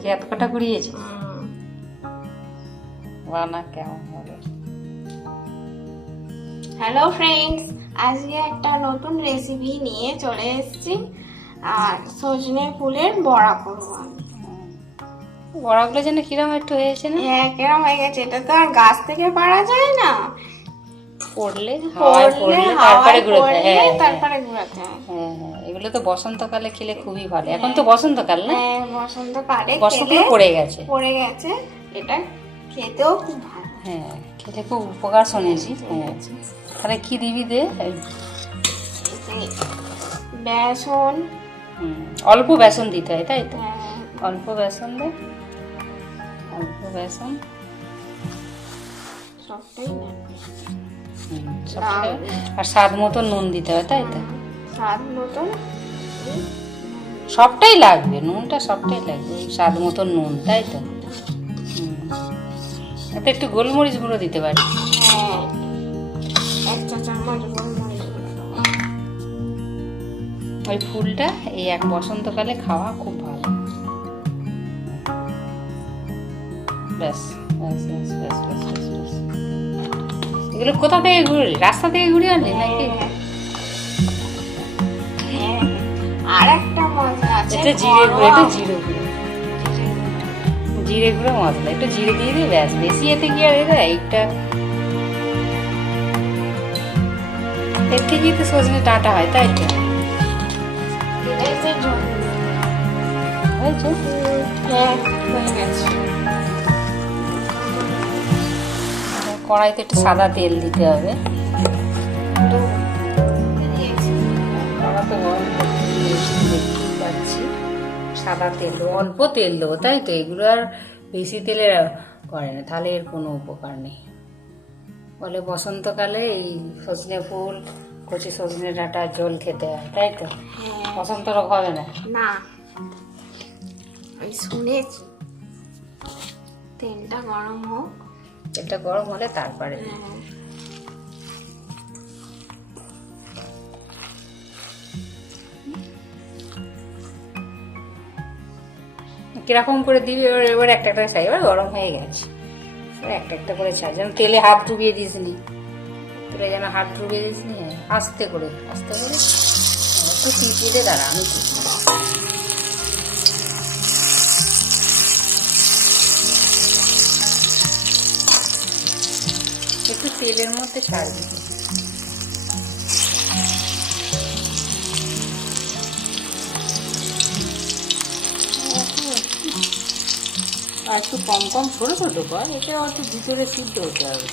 আজকে এত কটা কুড়িয়েছে, বানা কেমন হবে। হ্যালো ফ্রেন্ডস, আজকে একটা নতুন রেসিপি নিয়ে চলে এসেছি। আর সজনে ফুলের বড়া করবো আমি। বড়াগুলো যেন কিরম একটু হয়েছে না? হ্যাঁ, কেরম হয়ে গেছে, এটা তো আর গাছ থেকে পাড়া যায় না, পড়লে হাওয়ায় পড়লে তারপরে ঘুরোতে, হ্যাঁ তারপরে ঘুরাতে হয়। হ্যাঁ হ্যাঁ, এগুলো তো বসন্তকালে খেলে খুবই ভালো। এখন তো বসন্তকাল না? হ্যাঁ, বসন্তকালে বসন্তকাল পড়ে গেছে। এটা খেতেও খুব ভালো। হ্যাঁ, খেলে খুব উপকার শুনেছি। হ্যাঁ, তাহলে কি দিবি দে? বেসন, অল্প বেসন দিতে হয়, তাই তো? হ্যাঁ, অল্প বেসন দে, অল্প বেসন সবটাই নেবে। সবটাই। আর স্বাদ মতো নুন দিতে হয়, তাই তো? স্বাদ মতন সবটাই লাগবে, নুনটা সবটাই লাগবে, স্বাদ মতো নুন, তাই তো? এতে একটু গোলমরিচ গুঁড়ো দিতে পারি। হ্যাঁ, 1 চা চামচ গোলমরিচ গুঁড়ো। ওই ফুলটা এই এক বসন্তকালে খাওয়া খুব ভালো। ব্যাস ব্যাস ব্যাস ব্যাস ব্যাস ব্যাস ব্যাস। এগুলো কোথা থেকে ঘুরলি? রাস্তা থেকে ঘুরে আনলি নাকি? হ্যাঁ, আর একটা মজা আছে। এটা জিরে গুঁড়ো, এটা জিরে গুঁড়ো, জিরে গুঁড়ো মশলা, একটু জিরে দিয়ে দিই, ব্যাস। বেশি এতে কি আর এটা এইটা এর থেকেই তো সজনে ডাঁটা হয়, তাই তো? এটাই তো হয়েছে? হ্যাঁ, হয়ে গেছে। কড়াইতে একটু সাদা তেল দিতে হবে। আমরা তো দেখতেই পাচ্ছি সাদা তেল, অল্প তেল দেবো, তাই তো? এগুলো আর বেশি তেলে করে না, তাহলে এর কোনো উপকার নেই। বলে বসন্তকালে এই সজনে ফুল, কচি সজনে ডাঁটা জল খেতে হয়, তাই তো? বসন্ত রোগ হবে না। না, ওই শুনেছি। তেলটা গরম হোক। তেলটা গরম হলে তারপরে কিরকম করে দিবি এবার? এবার একটা একটা ছাই, এবার গরম হয়ে গেছে, এবার একটা একটা করে ছাই, যেন তেলে হাত ডুবিয়ে দিস নি, তেলে যেন হাত ডুবিয়ে দিস নি। আস্তে করে আস্তে করে একটু টিপিয়ে দাঁড়া, আমি একটু তেলের মধ্যে ছাড়বি। আর একটু কম কম ছোটো ছোটো কর, এটা একটু ভিতরে সিদ্ধ হতে হবে।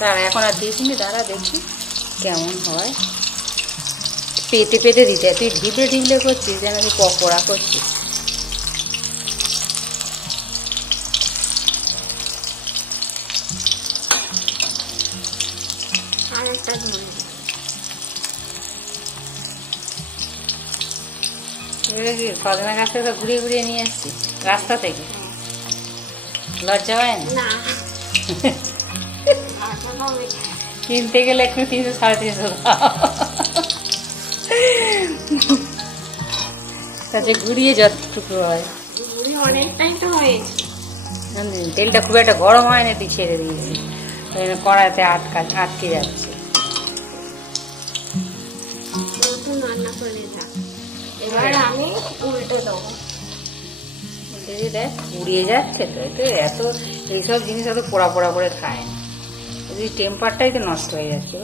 দাঁড়া, এখন আর দেখিনি, দাঁড়া দেখি কেমন হয়। পেতে পেতে দিতে হয়, তুই ঢিবলে ঢিবলে করছিস যেন তুই পকোড়া করছিস। আর একটা ধরে কি সজনা গাছ থেকে তো ঘুরিয়ে ঘুরিয়ে নিয়ে এসছিস রাস্তা থেকে? লজ্জা হয় না? কিনতে গেলে একটু 300 350 তাতে ঘুরিয়ে যতটুকু হয়। অনেকটাই তো হয়েছে। তেলটা খুব একটা গরম হয় না, তুই ছেড়ে দিয়েছিস, কড়াইতে আটকে যাচ্ছে। রান্না করে যা, এবার আমি উল্টে দেবো। উল্টে দেখ, উড়িয়ে যাচ্ছে তো। এতে এত এইসব জিনিস এত পোড়া পোড়া করে খায় না, এই টেম্পারটাই তো নষ্ট হয়ে যাচ্ছে।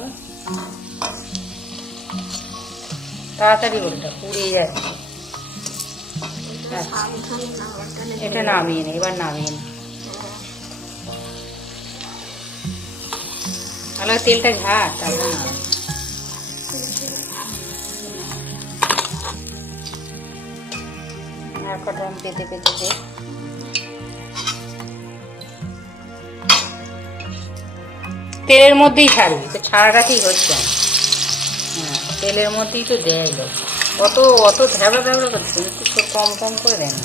তাড়াতাড়ি ওটা উড়িয়ে যাচ্ছে। এটা নামিয়ে নে, এবার নামিয়ে নে। ভালো তেলটা ঝাড়, তারপর না আর কটা পেতে পেতে দে। তেলের মধ্যেই ছাড়বি তো, ছাড়াটা ঠিক হচ্ছে না। হ্যাঁ, তেলের মধ্যেই তো দেয় লোক, অত অত ধ্যাবড়া ধ্যাবড়া করছে, একটু কম কম করে দেয় না।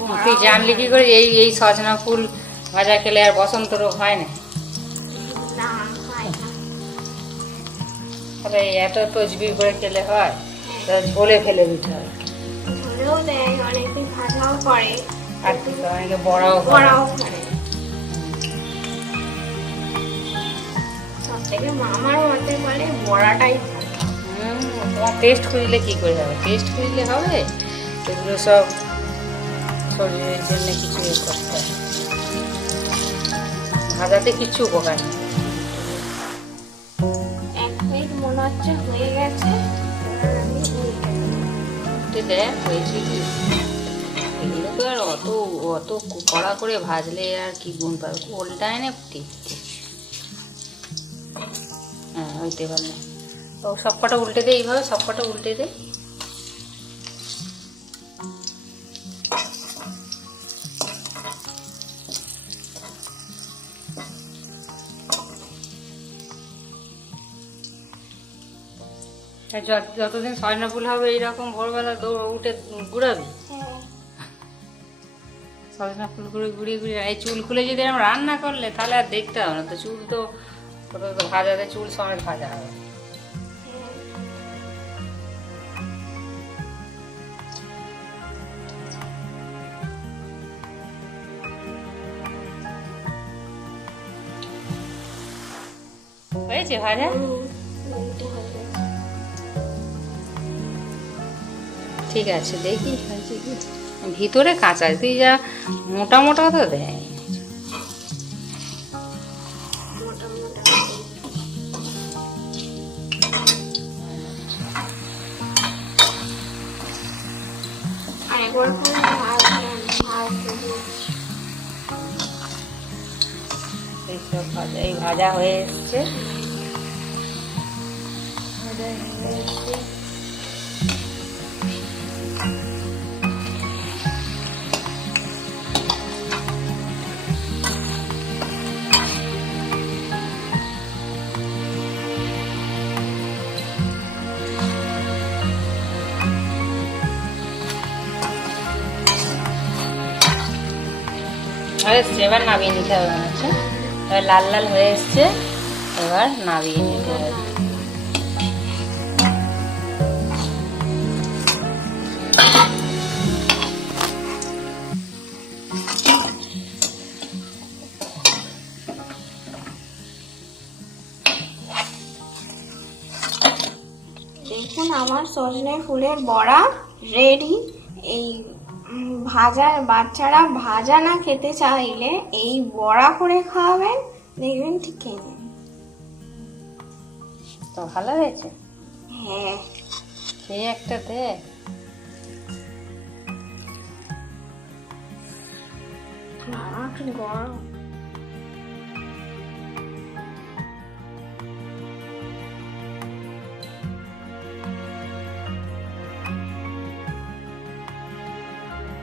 বড়া তুই জানলি কি করে এই এই সজনা ফুল ভাজা খেলে আর বসন্ত রোগ হয় না? না হয় না। তাহলে এত তজবি করে খেলে হয়? তা ঝোলে ফেলে দিতে হয়। ধরেও দেয়, অনেকে ভাজাও করে, আর কি করে, অনেকে বড়াও করে। বড়াও করে। সব থেকে মামার মতে বলে বড়াটাই ভালো। তোমার টেস্ট খুঁজলে কি করে হবে? টেস্ট খুঁজলে হবে? এগুলো সব শরীরের জন্য কিছু ইয়ে করতে হয়। ভাজাতে কিচ্ছু উপকার নেই। এক প্লেট মনে হচ্ছে হয়ে গেছে, এবার আমি উল্টে দেখ হয়েছে কি। এগুলো তো আর অত অত কড়া করে ভাজলে আর কি গুণ পাবে, উল্টায় না ঠিক। হ্যাঁ হইতে পারলে ও সব কটা উল্টে দে, এইভাবে সব কটা উল্টে দে। আর যতদিন সজনা ফুল হবে এইরকম ভোরবেলা উঠে ঘুরাবি হ্যাঁ। সজনা ফুল ঘুরে ঘুরিয়ে ঘুরিয়ে। এই চুল খুলে যদি আমরা রান্না করলে তাহলে আর দেখতে হবে না তো, চুল তো ওটা তো ভাজাতে চুল সমেত ভাজা হবে। হয়েছে ভাজা? এইটা হয়ে গেছে। ঠিক আছে দেখি হয়েছে কি। ভিতরে কাঁচা, তুই যা মোটা মোটা তো দেয়। মোটা মোটা আরেকবার করে এইসব ভাজা, এই ভাজা হয়ে এসছে। ভাজা হয়ে এসছে। এসছে, এবার নামিয়ে নিতে হবে মনে হচ্ছে। এবার লাল লাল হয়ে এসছে, এবার নামিয়ে নিতে হবে। দেখুন আমার সজনে ফুলের বড়া রেডি। এই ভাজা, বাচ্চারা ভাজা না খেতে চাইলে এই বড়া করে খাওয়াবেন, দেখবেন ঠিক খেয়ে নেবেন। তো ভালো হয়েছে, হ্যাঁ। খেয়ে একটা দে। গরম